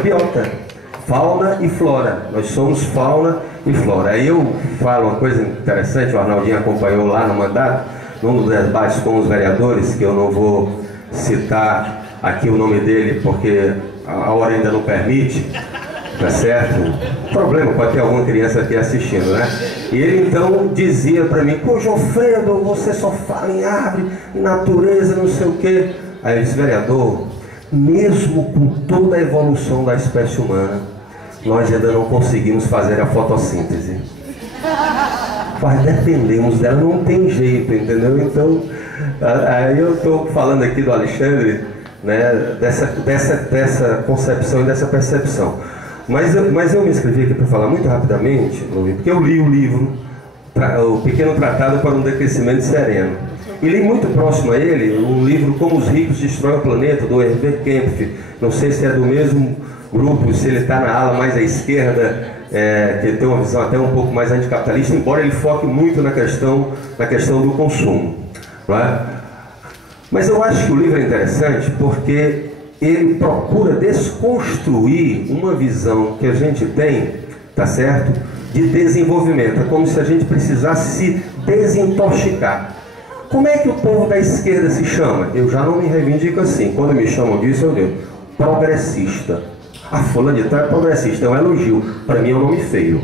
fauna e flora. Nós somos fauna e flora. Aí eu falo uma coisa interessante, o Arnaldinho acompanhou lá no mandato, num dos debates com os vereadores, que eu não vou citar aqui o nome dele, porque a hora ainda não permite. tá certo? Problema, pode ter alguma criança aqui assistindo, né? E ele então dizia para mim, pô, Jofredo, você só fala em árvore, em natureza, não sei o quê. Aí ele disse, vereador, mesmo com toda a evolução da espécie humana, nós ainda não conseguimos fazer a fotossíntese. Mas dependemos dela, não tem jeito, entendeu? Então, aí eu estou falando aqui do Alexandre, né, dessa concepção e dessa percepção. Mas eu me inscrevi aqui para falar muito rapidamente, porque eu li o livro, O Pequeno Tratado para um Decrescimento Sereno. E li muito próximo a ele um livro Como os Ricos Destroem o Planeta, do Hervé Kempf. Não sei se é do mesmo grupo, se ele está na ala mais à esquerda, que tem uma visão até um pouco mais anticapitalista, embora ele foque muito na questão do consumo. Não é? Mas eu acho que o livro é interessante porque ele procura desconstruir uma visão que a gente tem, tá certo, de desenvolvimento. É como se a gente precisasse se desintoxicar. Como é que o povo da esquerda se chama? Eu já não me reivindico assim. Quando me chamam disso, eu digo progressista. A fulana de tal é progressista, é um elogio. Para mim é um nome feio.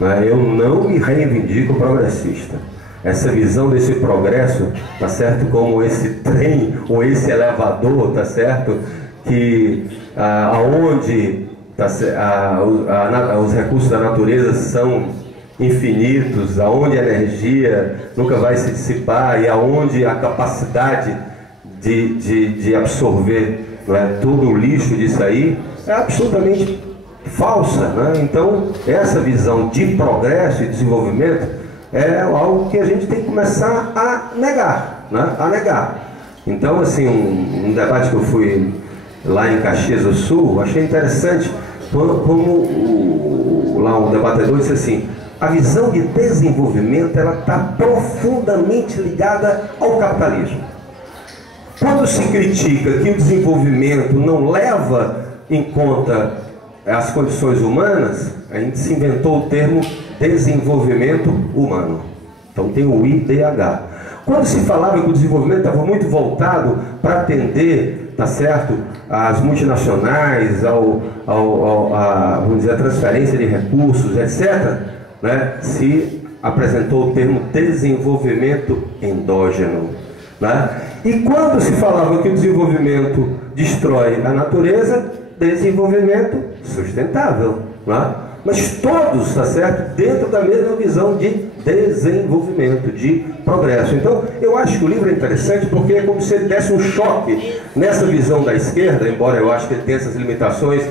Eu não me reivindico progressista. Essa visão desse progresso, tá certo, como esse trem ou esse elevador, tá certo, que aonde os recursos da natureza são infinitos, aonde a energia nunca vai se dissipar e aonde a capacidade de absorver, não é, todo o lixo disso aí é absolutamente falsa, né? Então essa visão de progresso e desenvolvimento é algo que a gente tem que começar a negar, né? A negar. Então, assim, um debate que eu fui lá em Caxias do Sul, achei interessante como lá um debatedor disse assim, a visão de desenvolvimento ela está profundamente ligada ao capitalismo. Quando se critica que o desenvolvimento não leva em conta as condições humanas, a gente se inventou o termo desenvolvimento humano. Então tem o IDH. Quando se falava que o desenvolvimento estava muito voltado para atender, tá certo, as multinacionais, vamos dizer, a transferência de recursos, etc., né, se apresentou o termo desenvolvimento endógeno. Né? E quando se falava que o desenvolvimento destrói a natureza, desenvolvimento sustentável. Né? Mas todos, tá certo, dentro da mesma visão de desenvolvimento, de progresso. Então, eu acho que o livro é interessante porque é como se ele desse um choque nessa visão da esquerda, embora eu acho que ele tenha essas limitações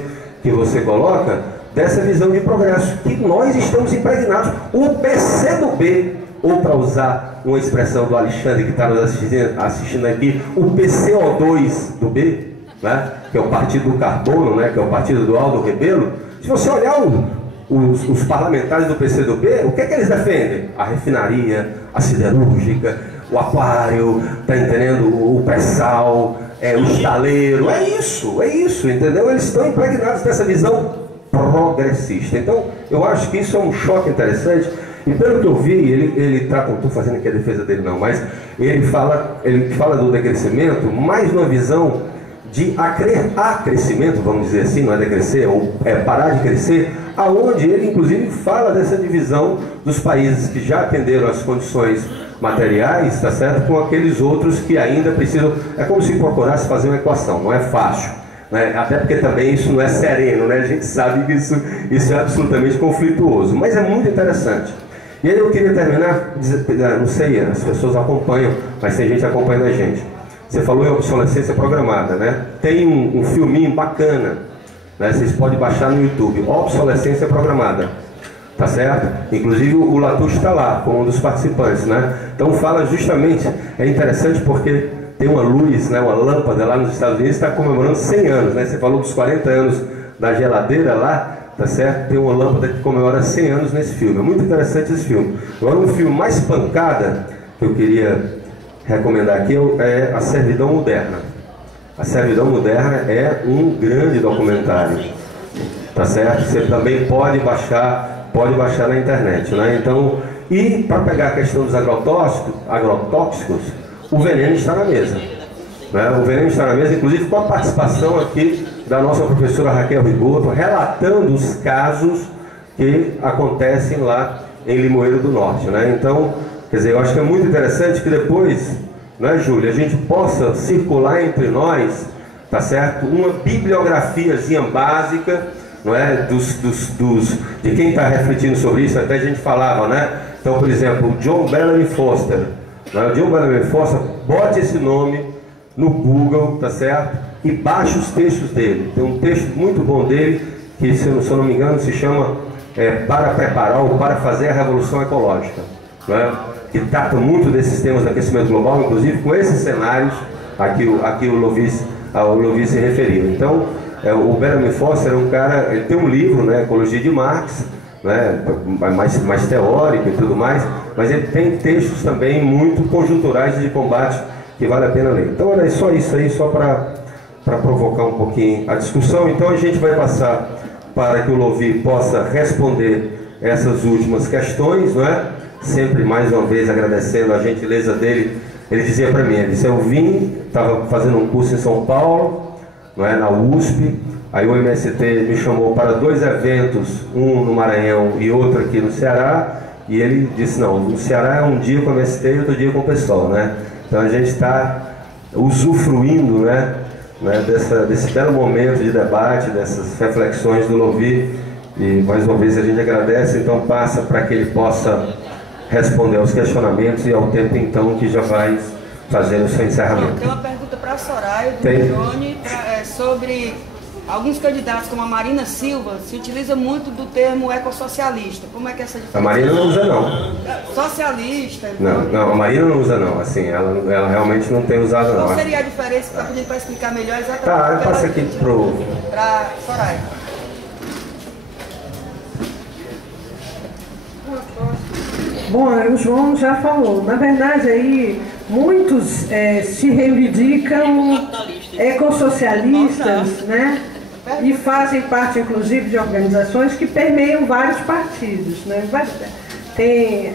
que você coloca, dessa visão de progresso, que nós estamos impregnados. O PCdoB, ou para usar uma expressão do Alexandre que está nos assistindo aqui, o PCO2 do B, né, que é o Partido do Carbono, né, que é o partido do Aldo Rebelo. Se você olhar os parlamentares do PCdoB, o que é que eles defendem? A refinaria, a siderúrgica, o aquário, tá entendendo? O pré-sal, o estaleiro, é isso, entendeu? Eles estão impregnados dessa visão progressista. Então, eu acho que isso é um choque interessante. E pelo que eu vi, ele trata, não estou fazendo aqui a defesa dele não, mas ele fala do decrescimento mais numa visão de acrescimento, vamos dizer assim, não é decrescer, ou parar de crescer, aonde ele inclusive fala dessa divisão dos países que já atenderam as condições materiais, tá certo, com aqueles outros que ainda precisam. É como se procurasse fazer uma equação, não é fácil, né? Até porque também isso não é sereno, né? A gente sabe que isso é absolutamente conflituoso, mas é muito interessante. E aí eu queria terminar, não sei, as pessoas acompanham, mas tem gente acompanhando a gente. Você falou em obsolescência programada, né? Tem um filminho bacana, né? Vocês podem baixar no YouTube, Obsolescência Programada, tá certo? Inclusive o Latouche está lá, como um dos participantes, né? Então fala justamente, é interessante porque tem uma luz, né? Uma lâmpada lá nos Estados Unidos, está comemorando 100 anos, né? Você falou dos 40 anos da geladeira lá, tá certo? Tem uma lâmpada que comemora 100 anos nesse filme, é muito interessante esse filme. Agora um filme mais pancada, que eu queria recomendar aqui, é A Servidão Moderna. A Servidão Moderna é um grande documentário, tá certo? Você também pode baixar na internet, né? Então, e para pegar a questão dos agrotóxicos, o veneno está na mesa, né? O veneno está na mesa, inclusive com a participação aqui da nossa professora Raquel Rigoto, relatando os casos que acontecem lá em Limoeiro do Norte, né? Então, quer dizer, eu acho que é muito interessante que depois, né, Júlia, a gente possa circular entre nós, tá certo? Uma bibliografiazinha básica, não é? De quem está refletindo sobre isso, até a gente falava, né? Então, por exemplo, o John Bellamy Foster, né? O John Bellamy Foster, bote esse nome no Google, tá certo? E baixe os textos dele. Tem um texto muito bom dele, que se eu não me engano se chama Para Preparar ou Para Fazer a Revolução Ecológica, né? Que trata muito desses temas do aquecimento global, inclusive com esses cenários aqui o Lovis se referiu. Então, o Bellamy Foster é um cara, ele tem um livro, né, Ecologia de Marx, né, mais teórico e tudo mais, mas ele tem textos também muito conjunturais de combate que vale a pena ler. Então, era só isso aí, só para provocar um pouquinho a discussão. Então, a gente vai passar para que o Lovi possa responder essas últimas questões, não é? Sempre mais uma vez agradecendo a gentileza dele. Ele dizia para mim, ele disse, eu vim, estava fazendo um curso em São Paulo, não é, na USP, aí o MST me chamou para 2 eventos, um no Maranhão e outro aqui no Ceará, e ele disse, não, no Ceará é um dia com o MST e outro dia com o PSOL, né? Então a gente está usufruindo, né, desse belo momento de debate, dessas reflexões do Lovi, e mais uma vez a gente agradece, então passa para que ele possa responder aos questionamentos e ao tempo então que já vai fazer o seu encerramento. Tem uma pergunta para a Soraya, do Johnny, sobre alguns candidatos como a Marina Silva, se utiliza muito do termo ecossocialista. Como é que é essa diferença? A Marina não usa não. Socialista. Não, a Marina não usa não, assim, ela realmente não tem usado não. Qual seria a diferença? Está pedindo para explicar melhor exatamente. Tá, passa aqui para Soraya. Bom, o João já falou. Na verdade, aí muitos se reivindicam ecossocialistas, né? E fazem parte, inclusive, de organizações que permeiam vários partidos, né? Tem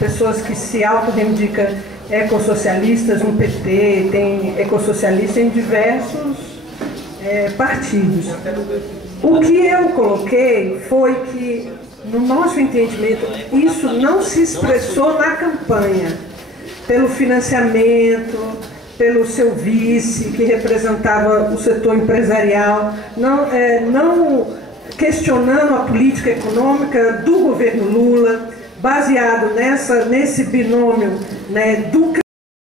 pessoas que se auto-reivindicam ecossocialistas no PT, tem ecossocialistas em diversos partidos. O que eu coloquei foi que, no nosso entendimento, isso não se expressou na campanha, pelo financiamento, pelo seu vice, que representava o setor empresarial, não questionando a política econômica do governo Lula, baseado nesse binômio, né, do